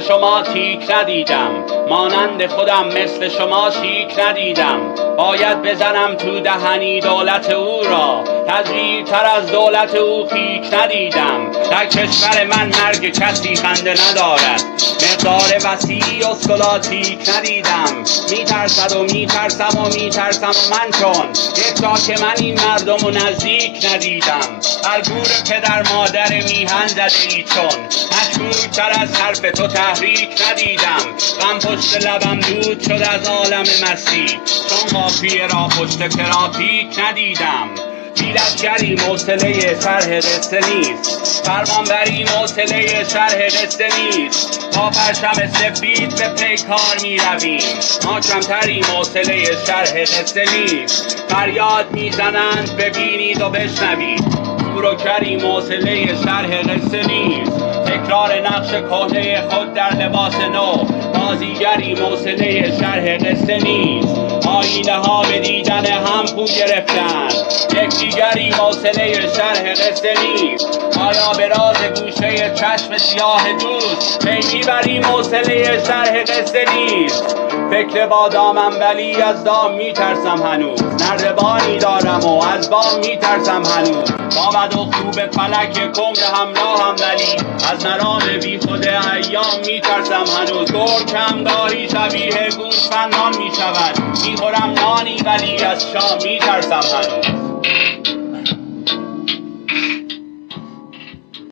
مثل شما تیک ندیدم، مانند خودم مثل شما شیک ندیدم. باید بزنم تو دهنی دولت او را، تزویرتر از دولت او خیک ندیدم. در کشور من مرگ کسی خنده ندارد، مقدار وسیعی اسکلاتیک ندیدم. میترسد و میترسم و میترسم و من چون یک جا که من این مردم و نزدیک ندیدم. بر گور پدر مادر میهن زده ای چون مشهورتر از حرف تو تحریک ندیدم. غم پشت لبم دود شد از عالم مستی، چون قافیه را پشت ترافیک ندیدم. بیلشگری موصله شرح قصه نیست، فرمانبری موصله شرح قصه نیست. با پرچم سفید به پیکار می رویم، ما کمتری موصله شرح قصه نیست. فریاد می زنند ببینید و بشنوید، کور و کری موصله شرح قصه نیست. تکرار نقش کهنه خود در لباس نو، بازیگری موصله شرح قصه نیست. آینه ها به دیدن هم خو گرفتن، یکدیگری موصله شرح قصه نیست. آیا به راز گوشه چشم سیاه دوست پی میبری موصله شرح قصه نیست. فکر با دامم ولی از دام میترسم هنوز، نردبانی دارم و از بام میترسم هنوز. با بد و خوب فلک کمر همراهم ولی از مرام بی خود ایام میترسم هنوز. گرگ گاهی شبیه گوسفندان میشود، میخورم نانی ولی از شام میترسم هنوز.